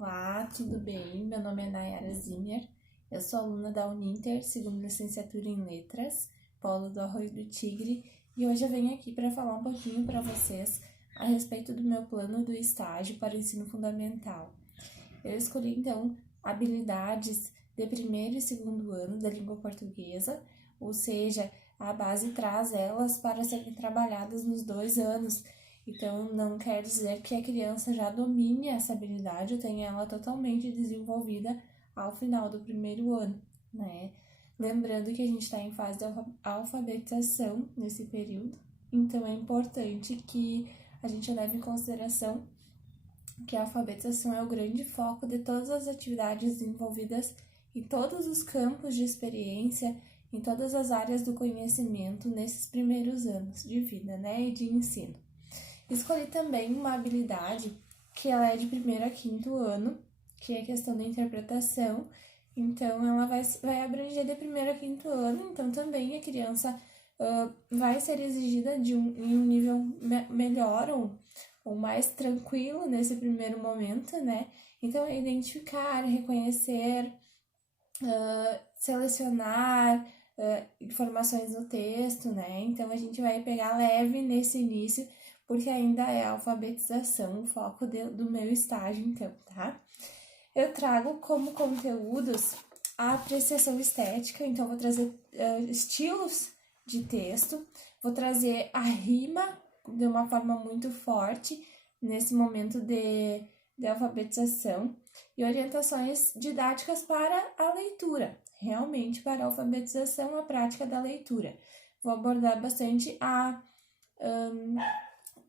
Olá, tudo bem? Meu nome é Nayara Zimmer, eu sou aluna da Uninter, segunda licenciatura em Letras, Polo do Arroio do Tigre, e hoje eu venho aqui para falar um pouquinho para vocês a respeito do meu plano do estágio para o ensino fundamental. Eu escolhi, então, habilidades de primeiro e segundo ano da língua portuguesa, ou seja, a base traz elas para serem trabalhadas nos 2 anos. Então, não quer dizer que a criança já domine essa habilidade ou tenha ela totalmente desenvolvida ao final do primeiro ano, né? Lembrando que a gente está em fase de alfabetização nesse período, então é importante que a gente leve em consideração que a alfabetização é o grande foco de todas as atividades envolvidas em todos os campos de experiência, em todas as áreas do conhecimento nesses primeiros anos de vida, né, e de ensino. Escolhi também uma habilidade que ela é de primeiro a quinto ano, que é a questão da interpretação. Então, ela vai abranger de primeiro a quinto ano, então também a criança vai ser exigida em um nível melhor ou mais tranquilo nesse primeiro momento, né? Então, é identificar, reconhecer, selecionar informações no texto, né? Então, a gente vai pegar leve nesse início, porque ainda é a alfabetização o foco do meu estágio, então, tá? Eu trago como conteúdos a apreciação estética, então vou trazer estilos de texto, vou trazer a rima de uma forma muito forte nesse momento de alfabetização e orientações didáticas para a leitura, realmente para a alfabetização, a prática da leitura. Vou abordar bastante a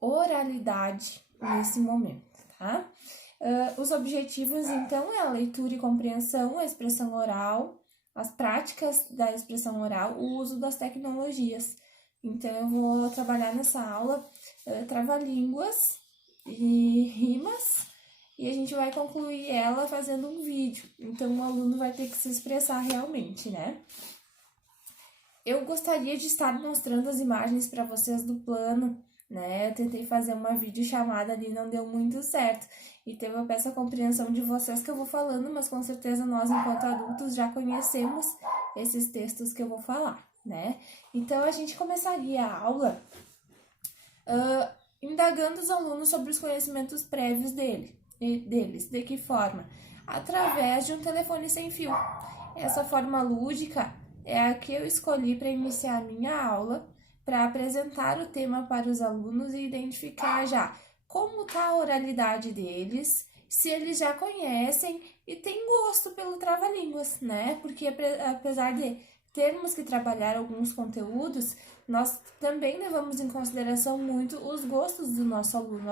oralidade nesse momento, tá? Os objetivos, então, é a leitura e compreensão, a expressão oral, as práticas da expressão oral, o uso das tecnologias. Então, eu vou trabalhar nessa aula trava-línguas e rimas, e a gente vai concluir ela fazendo um vídeo. Então, o aluno vai ter que se expressar realmente, né? Eu gostaria de estar mostrando as imagens para vocês do plano, né? Eu tentei fazer uma videochamada ali, não deu muito certo. E eu peço a compreensão de vocês que eu vou falando, mas com certeza nós, enquanto adultos, já conhecemos esses textos que eu vou falar, né? Então, a gente começaria a aula indagando os alunos sobre os conhecimentos prévios deles. De que forma? Através de um telefone sem fio. Essa forma lúdica é a que eu escolhi para iniciar a minha aula, para apresentar o tema para os alunos e identificar já como está a oralidade deles, se eles já conhecem e têm gosto pelo trava-línguas, né? Porque apesar de termos que trabalhar alguns conteúdos, nós também levamos em consideração muito os gostos do nosso aluno,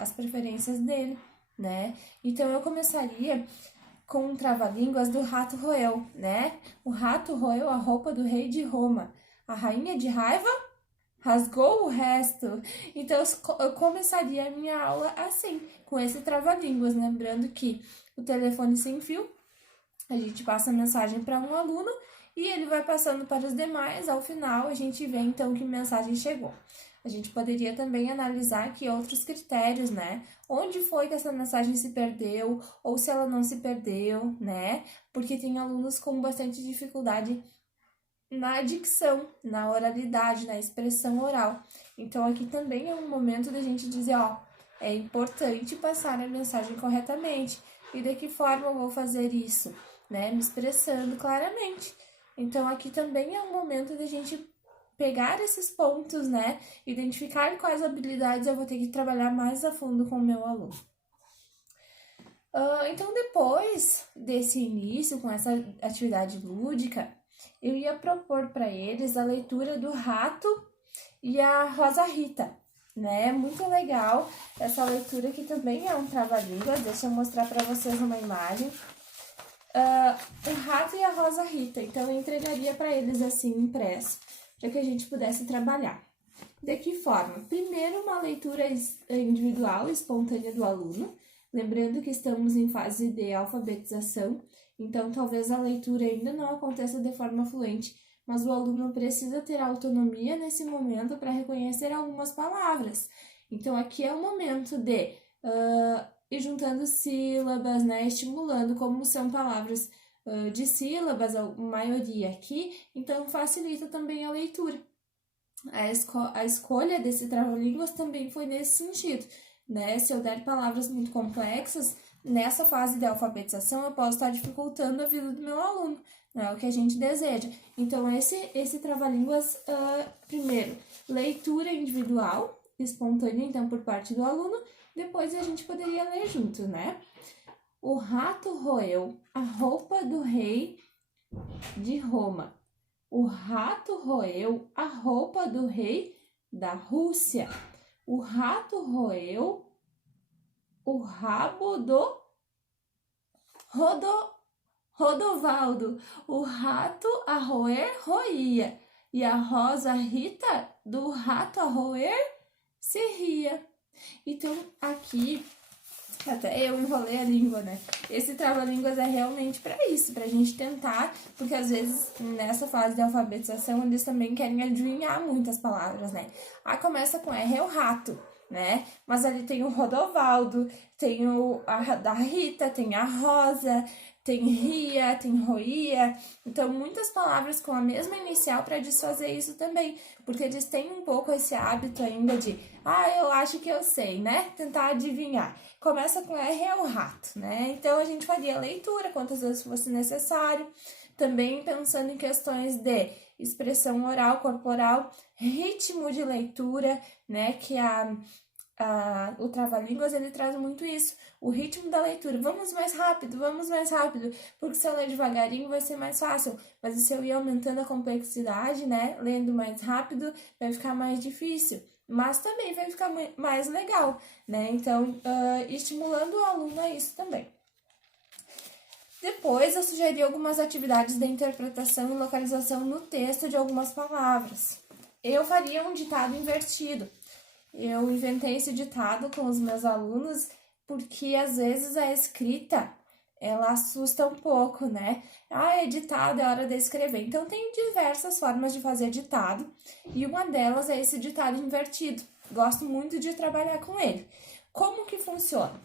as preferências dele, né? Então, eu começaria com um trava-línguas do Rato Roeu, né? O rato roeu a roupa do rei de Roma. A rainha de raiva rasgou o resto. Então, eu começaria a minha aula assim, com esse trava-línguas, lembrando que o telefone sem fio, a gente passa a mensagem para um aluno e ele vai passando para os demais. Ao final, a gente vê, então, que mensagem chegou. A gente poderia também analisar aqui outros critérios, né? Onde foi que essa mensagem se perdeu ou se ela não se perdeu, né? Porque tem alunos com bastante dificuldade na dicção, na oralidade, na expressão oral. Então, aqui também é um momento da gente dizer, ó, é importante passar a mensagem corretamente. E de que forma eu vou fazer isso, né? Me expressando claramente. Então, aqui também é um momento da gente pegar esses pontos, né? Identificar quais habilidades eu vou ter que trabalhar mais a fundo com o meu aluno. Então, depois desse início, com essa atividade lúdica, eu ia propor para eles a leitura do Rato e a Rosa Rita, né? Muito legal essa leitura, que também é um trava-línguas. Deixa eu mostrar para vocês uma imagem. O Rato e a Rosa Rita. Então, eu entregaria para eles assim, impresso, para que a gente pudesse trabalhar. De que forma? Primeiro, uma leitura individual, espontânea do aluno, lembrando que estamos em fase de alfabetização, então talvez a leitura ainda não aconteça de forma fluente, mas o aluno precisa ter autonomia nesse momento para reconhecer algumas palavras. Então, aqui é o momento de e juntando sílabas, né? Estimulando, como são palavras de sílabas, a maioria aqui, então facilita também a leitura. A escolha desse trava-línguas também foi nesse sentido, né? Se eu der palavras muito complexas, nessa fase de alfabetização eu posso estar dificultando a vida do meu aluno, não é o que a gente deseja. Então, esse trava-línguas, primeiro, leitura individual, espontânea, então, por parte do aluno, depois a gente poderia ler junto, né? O rato roeu a roupa do rei de Roma. O rato roeu a roupa do rei da Rússia. O rato roeu o rabo do Rodovaldo. O rato a roer roía. E a Rosa Rita do rato a roer se ria. Então, aqui, até eu enrolei a língua, né? Esse trava-línguas é realmente para isso, pra gente tentar, porque às vezes nessa fase de alfabetização eles também querem adivinhar muitas palavras, né? Começa com R, é o rato, né? Mas ali tem o Rodovaldo, tem a da Rita, tem a Rosa, tem ria, tem roía. Então, muitas palavras com a mesma inicial para desfazer isso também, porque eles têm um pouco esse hábito ainda de, eu acho que eu sei, né? Tentar adivinhar. Começa com R, é o rato, né? Então, a gente faria leitura quantas vezes fosse necessário. Também pensando em questões de expressão oral, corporal, ritmo de leitura, né? Que o trava-línguas, ele traz muito isso, o ritmo da leitura. Vamos mais rápido, porque se eu ler devagarinho vai ser mais fácil, mas se eu ir aumentando a complexidade, né, lendo mais rápido, vai ficar mais difícil, mas também vai ficar mais legal, né, então, estimulando o aluno a isso também. Depois, eu sugeri algumas atividades de interpretação e localização no texto de algumas palavras. Eu faria um ditado invertido. Eu inventei esse ditado com os meus alunos porque, às vezes, a escrita, ela assusta um pouco, né? É ditado, é hora de escrever. Então, tem diversas formas de fazer ditado e uma delas é esse ditado invertido. Gosto muito de trabalhar com ele. Como que funciona?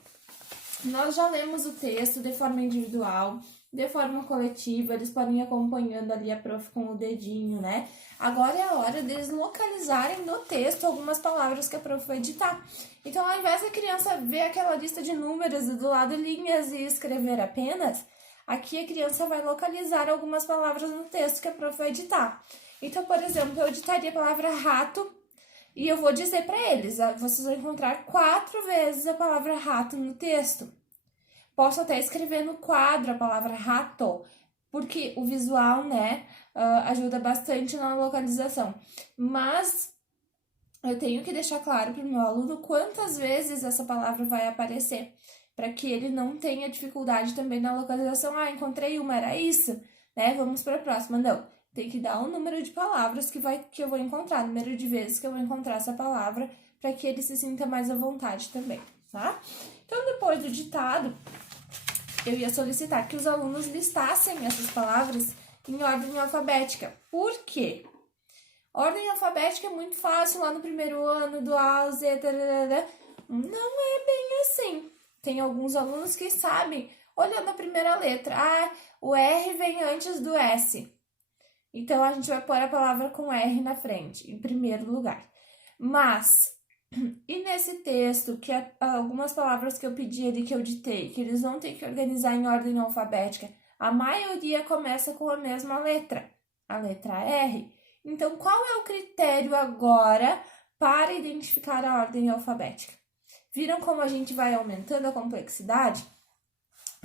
Nós já lemos o texto de forma individual, de forma coletiva, eles podem ir acompanhando ali a prof com o dedinho, né? Agora é a hora deles localizarem no texto algumas palavras que a prof vai ditar. Então, ao invés da criança ver aquela lista de números e do lado linhas e escrever apenas, aqui a criança vai localizar algumas palavras no texto que a prof vai ditar. Então, por exemplo, eu ditaria a palavra rato e eu vou dizer para eles, vocês vão encontrar 4 vezes a palavra rato no texto. Posso até escrever no quadro a palavra rato, porque o visual, né, ajuda bastante na localização. Mas eu tenho que deixar claro para o meu aluno quantas vezes essa palavra vai aparecer, para que ele não tenha dificuldade também na localização. Encontrei uma, era isso, né? Vamos para a próxima. Não, tem que dar o número de palavras que eu vou encontrar, o número de vezes que eu vou encontrar essa palavra, para que ele se sinta mais à vontade também, tá? Então, depois do ditado, eu ia solicitar que os alunos listassem essas palavras em ordem alfabética. Por quê? Ordem alfabética é muito fácil lá no primeiro ano, do A ao Z, não é bem assim. Tem alguns alunos que sabem, olhando a primeira letra, o R vem antes do S. Então, a gente vai pôr a palavra com R na frente, em primeiro lugar. Mas, e nesse texto, que algumas palavras que eu pedi ali, que eu ditei, que eles vão ter que organizar em ordem alfabética, a maioria começa com a mesma letra, a letra R. Então, qual é o critério agora para identificar a ordem alfabética? Viram como a gente vai aumentando a complexidade?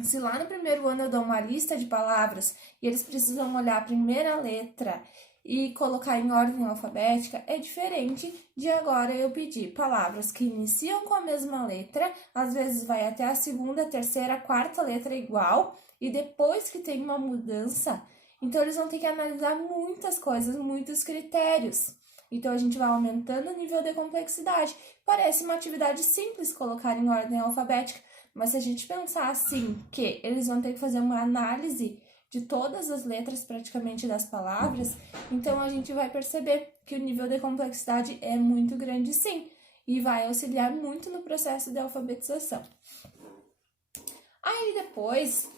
Se lá no primeiro ano eu dou uma lista de palavras e eles precisam olhar a primeira letra e colocar em ordem alfabética, é diferente de agora eu pedir palavras que iniciam com a mesma letra, às vezes vai até a segunda, terceira, quarta letra igual, e depois que tem uma mudança, então eles vão ter que analisar muitas coisas, muitos critérios. Então a gente vai aumentando o nível de complexidade. Parece uma atividade simples colocar em ordem alfabética, mas se a gente pensar assim, que eles vão ter que fazer uma análise de todas as letras praticamente das palavras, então a gente vai perceber que o nível de complexidade é muito grande sim, e vai auxiliar muito no processo de alfabetização. Aí depois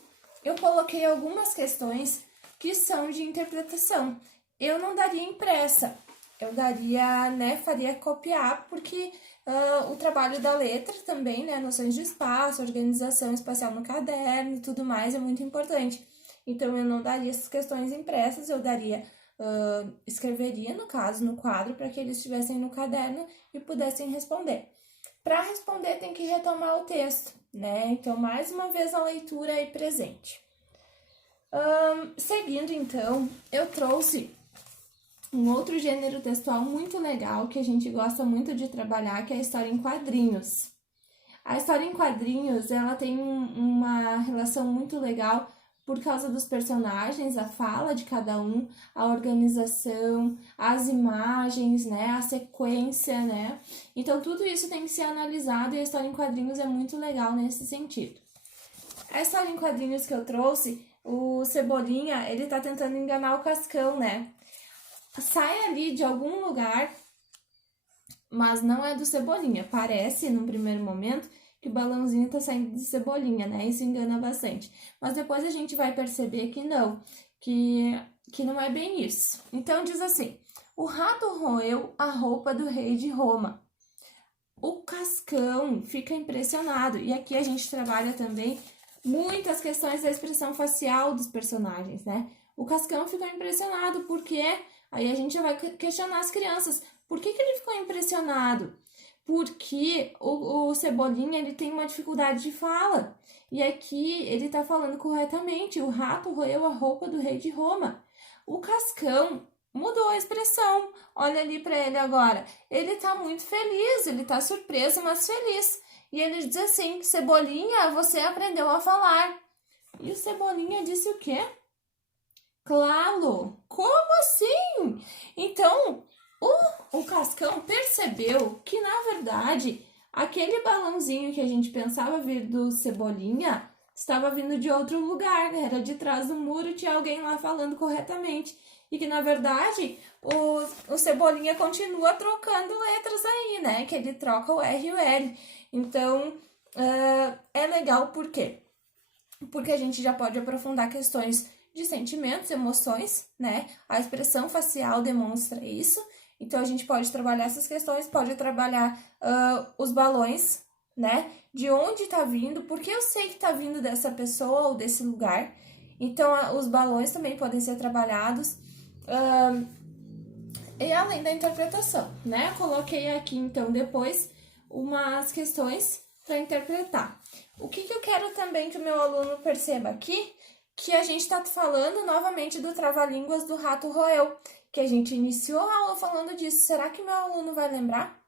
eu coloquei algumas questões que são de interpretação. Eu não daria impressa, eu daria, né, faria copiar, porque o trabalho da letra também, né, noções de espaço, organização espacial no caderno e tudo mais é muito importante. Então, eu não daria essas questões impressas, eu daria, escreveria, no caso, no quadro, para que eles estivessem no caderno e pudessem responder. Para responder, tem que retomar o texto, né? Então, mais uma vez, a leitura aí presente. Seguindo, então, eu trouxe um outro gênero textual muito legal que a gente gosta muito de trabalhar, que é a história em quadrinhos. A história em quadrinhos, ela tem uma relação muito legal por causa dos personagens, a fala de cada um, a organização, as imagens, né, a sequência, né? Então, tudo isso tem que ser analisado e a história em quadrinhos é muito legal nesse sentido. A história em quadrinhos que eu trouxe, o Cebolinha, ele tá tentando enganar o Cascão, né? Sai ali de algum lugar, mas não é do Cebolinha. Parece, num primeiro momento, que o balãozinho tá saindo de Cebolinha, né? Isso engana bastante. Mas depois a gente vai perceber que não, que não é bem isso. Então diz assim: o rato roeu a roupa do rei de Roma. O Cascão fica impressionado. E aqui a gente trabalha também muitas questões da expressão facial dos personagens, né? O Cascão fica impressionado porque aí a gente já vai questionar as crianças. Por que ele ficou impressionado? Porque o Cebolinha, ele tem uma dificuldade de fala. E aqui ele tá falando corretamente. O rato roeu a roupa do rei de Roma. O Cascão mudou a expressão. Olha ali para ele agora. Ele tá muito feliz, ele tá surpreso, mas feliz. E ele diz assim: Cebolinha, você aprendeu a falar. E o Cebolinha disse o quê? Claro! Como assim? Então, o Cascão percebeu que, na verdade, aquele balãozinho que a gente pensava vir do Cebolinha estava vindo de outro lugar, né? Era de trás do muro, tinha alguém lá falando corretamente. E que, na verdade, o Cebolinha continua trocando letras aí, né? Que ele troca o R e o L. Então, é legal por quê? Porque a gente já pode aprofundar questões de sentimentos, emoções, né? A expressão facial demonstra isso. Então, a gente pode trabalhar essas questões, pode trabalhar os balões, né? De onde tá vindo, porque eu sei que tá vindo dessa pessoa ou desse lugar. Então, os balões também podem ser trabalhados. E além da interpretação, né? Coloquei aqui, então, depois, umas questões para interpretar. O que eu quero também que o meu aluno perceba aqui, que a gente está falando novamente do trava-línguas do rato roeu, que a gente iniciou a aula falando disso. Será que meu aluno vai lembrar?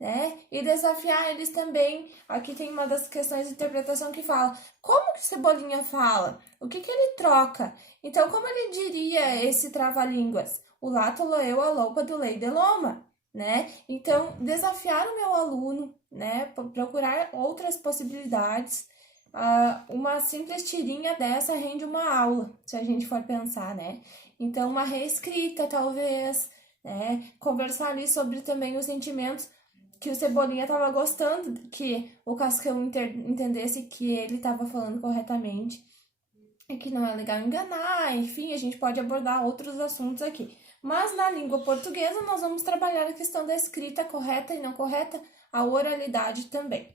Né? E desafiar eles também. Aqui tem uma das questões de interpretação que fala: como que Cebolinha fala? O que ele troca? Então, como ele diria esse trava-línguas? O lato roeu a roupa do lei de loma, né? Então, desafiar o meu aluno, né? Procurar outras possibilidades. Uma simples tirinha dessa rende uma aula, se a gente for pensar, né? Então, uma reescrita, talvez, né? Conversar ali sobre também os sentimentos que o Cebolinha estava gostando, que o Cascão entendesse que ele estava falando corretamente e que não é legal enganar, enfim, a gente pode abordar outros assuntos aqui. Mas na língua portuguesa nós vamos trabalhar a questão da escrita correta e não correta, a oralidade também.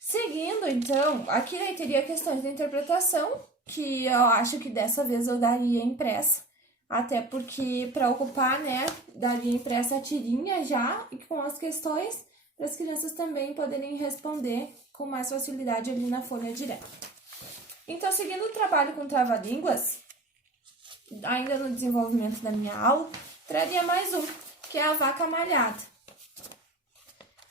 Seguindo, então, aqui teria questões de interpretação, que eu acho que dessa vez eu daria impressa. Até porque, para ocupar, né, daria impressa a tirinha já e com as questões, para as crianças também poderem responder com mais facilidade ali na folha direta. Então, seguindo o trabalho com trava-línguas, ainda no desenvolvimento da minha aula, traria mais um, que é a vaca malhada.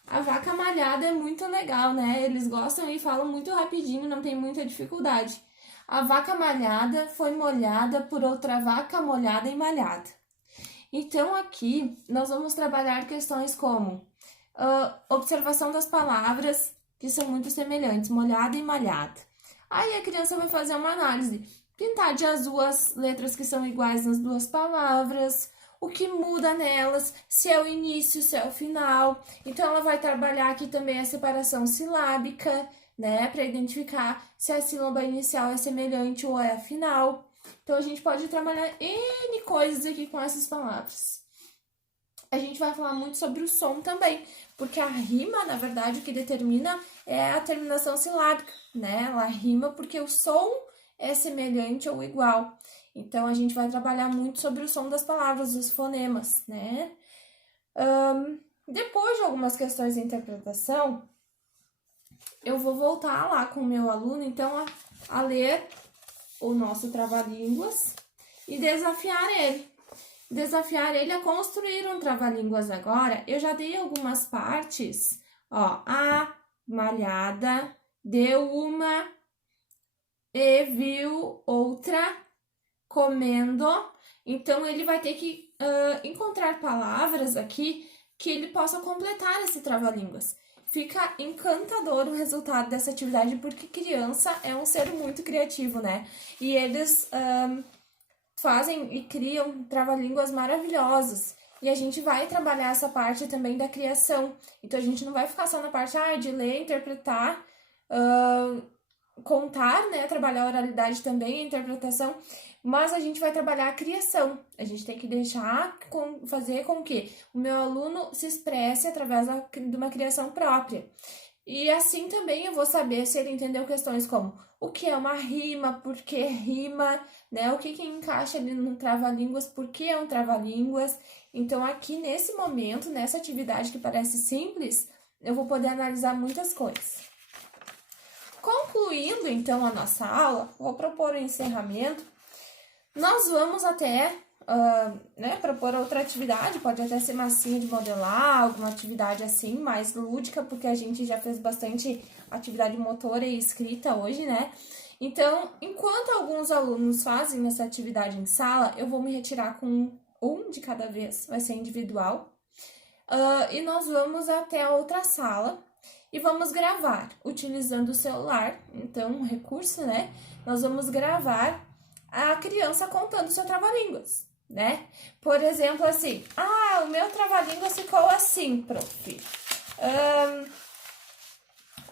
A vaca malhada é muito legal, né? Eles gostam e falam muito rapidinho, não tem muita dificuldade. A vaca malhada foi molhada por outra vaca molhada e malhada. Então, aqui, nós vamos trabalhar questões como observação das palavras, que são muito semelhantes, molhada e malhada. Aí, a criança vai fazer uma análise, pintar de azul as letras que são iguais nas duas palavras, o que muda nelas, se é o início, se é o final. Então, ela vai trabalhar aqui também a separação silábica, né? Para identificar se a sílaba inicial é semelhante ou é a final. Então, a gente pode trabalhar N coisas aqui com essas palavras. A gente vai falar muito sobre o som também, porque a rima, na verdade, o que determina é a terminação silábica, né? Ela rima porque o som é semelhante ou igual. Então, a gente vai trabalhar muito sobre o som das palavras, os fonemas, né? Depois de algumas questões de interpretação, eu vou voltar lá com o meu aluno, então, a ler o nosso trava-línguas e desafiar ele. Desafiar ele a construir um trava-línguas agora. Eu já dei algumas partes, ó, a malhada, deu uma, e viu outra, comendo. Então, ele vai ter que encontrar palavras aqui que ele possa completar esse trava-línguas. Fica encantador o resultado dessa atividade, porque criança é um ser muito criativo, né? E eles fazem e criam trava-línguas maravilhosos. E a gente vai trabalhar essa parte também da criação. Então, a gente não vai ficar só na parte de ler, interpretar, contar, né? Trabalhar a oralidade também, a interpretação. Mas a gente vai trabalhar a criação. A gente tem que fazer com que o meu aluno se expresse através de uma criação própria. E assim também eu vou saber se ele entendeu questões como o que é uma rima, por que rima, né? O que encaixa ali no trava-línguas, por que é um trava-línguas. Então, aqui nesse momento, nessa atividade que parece simples, eu vou poder analisar muitas coisas. Concluindo, então, a nossa aula, vou propor o encerramento. Nós vamos até propor outra atividade, pode até ser massinha de modelar, alguma atividade assim, mais lúdica, porque a gente já fez bastante atividade motora e escrita hoje, né? Então, enquanto alguns alunos fazem essa atividade em sala, eu vou me retirar com um de cada vez, vai ser individual. E nós vamos até a outra sala e vamos gravar, utilizando o celular, então, um recurso, né? Nós vamos gravar a criança contando seu trava-línguas, né? Por exemplo, assim, o meu trava-línguas ficou assim, prof.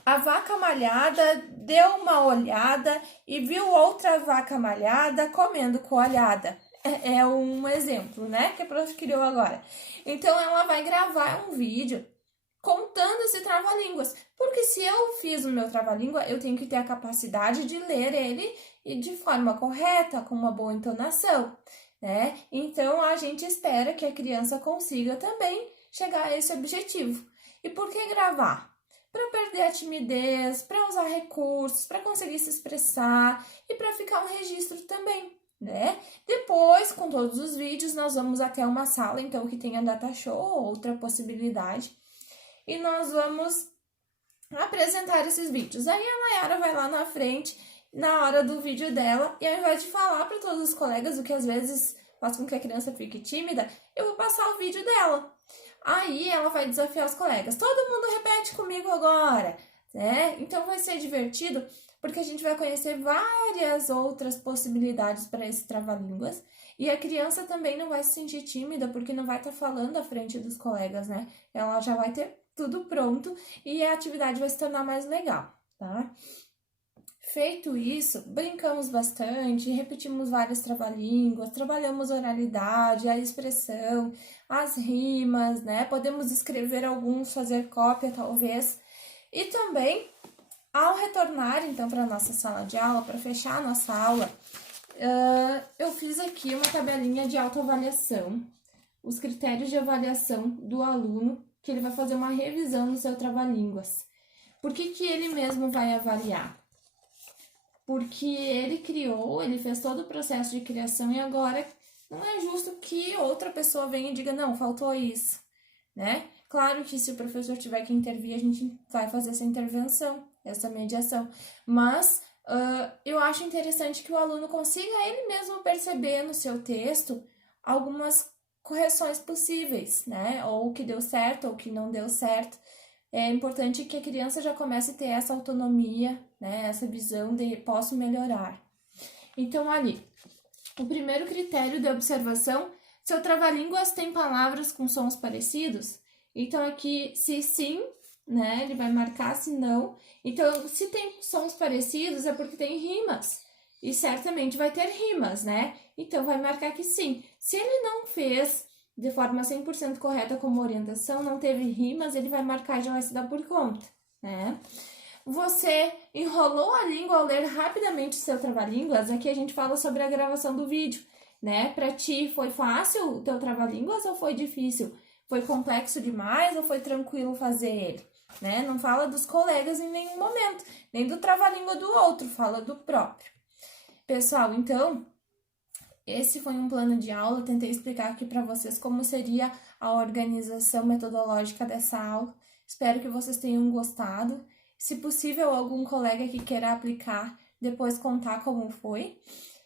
A vaca malhada deu uma olhada e viu outra vaca malhada comendo coalhada. É um exemplo, né? Que a prof criou agora. Então, ela vai gravar um vídeo contando esse trava-línguas. Porque se eu fiz o meu trava-língua, eu tenho que ter a capacidade de ler ele e de forma correta, com uma boa entonação, né? Então, a gente espera que a criança consiga também chegar a esse objetivo. E por que gravar? Para perder a timidez, para usar recursos, para conseguir se expressar e para ficar um registro também, né? Depois, com todos os vídeos, nós vamos até uma sala, então, que tenha data show ou outra possibilidade. E nós vamos apresentar esses vídeos. Aí a Nayara vai lá na frente, na hora do vídeo dela, e ao invés de falar para todos os colegas, o que às vezes faz com que a criança fique tímida, eu vou passar o vídeo dela. Aí ela vai desafiar os colegas. Todo mundo repete comigo agora, né? Então vai ser divertido, porque a gente vai conhecer várias outras possibilidades para esse trava-línguas. E a criança também não vai se sentir tímida, porque não vai estar falando à frente dos colegas, né? Ela já vai ter tudo pronto e a atividade vai se tornar mais legal, tá? Feito isso, brincamos bastante, repetimos vários trava-línguas, trabalhamos a oralidade, a expressão, as rimas, né? Podemos escrever alguns, fazer cópia, talvez. E também, ao retornar, então, para a nossa sala de aula, para fechar a nossa aula, eu fiz aqui uma tabelinha de autoavaliação, os critérios de avaliação do aluno, que ele vai fazer uma revisão no seu trava-línguas. Por que ele mesmo vai avaliar? Porque ele criou, ele fez todo o processo de criação e agora não é justo que outra pessoa venha e diga, não, faltou isso, né? Claro que se o professor tiver que intervir, a gente vai fazer essa intervenção, essa mediação, mas eu acho interessante que o aluno consiga ele mesmo perceber no seu texto algumas correções possíveis, né? Ou o que deu certo ou o que não deu certo. É importante que a criança já comece a ter essa autonomia, né? Essa visão de posso melhorar. Então, ali, o primeiro critério de observação, seu trava-línguas tem palavras com sons parecidos? Então, aqui, se sim, né? Ele vai marcar se não. Então, se tem sons parecidos, é porque tem rimas. E certamente vai ter rimas, né? Então, vai marcar que sim. Se ele não fez de forma 100% correta como orientação, não teve rimas, ele vai marcar e já vai se dar por conta, né? Você enrolou a língua ao ler rapidamente o seu trava-línguas? Aqui a gente fala sobre a gravação do vídeo, né? Pra ti, foi fácil o teu trava-línguas ou foi difícil? Foi complexo demais ou foi tranquilo fazer ele? Né? Não fala dos colegas em nenhum momento, nem do trava-língua do outro, fala do próprio. Pessoal, então, esse foi um plano de aula. Tentei explicar aqui para vocês como seria a organização metodológica dessa aula. Espero que vocês tenham gostado. Se possível, algum colega que queira aplicar, depois contar como foi.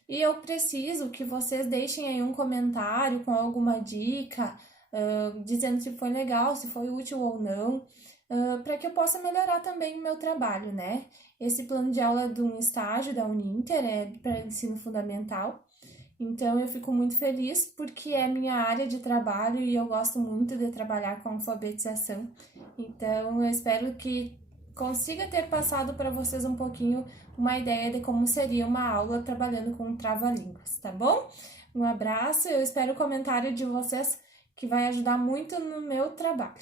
E eu preciso que vocês deixem aí um comentário com alguma dica, dizendo se foi legal, se foi útil ou não, para que eu possa melhorar também o meu trabalho, né? Esse plano de aula é de um estágio da Uninter, é para ensino fundamental. Então, eu fico muito feliz porque é minha área de trabalho e eu gosto muito de trabalhar com alfabetização. Então, eu espero que consiga ter passado para vocês um pouquinho uma ideia de como seria uma aula trabalhando com trava-línguas, tá bom? Um abraço, eu espero o comentário de vocês que vai ajudar muito no meu trabalho.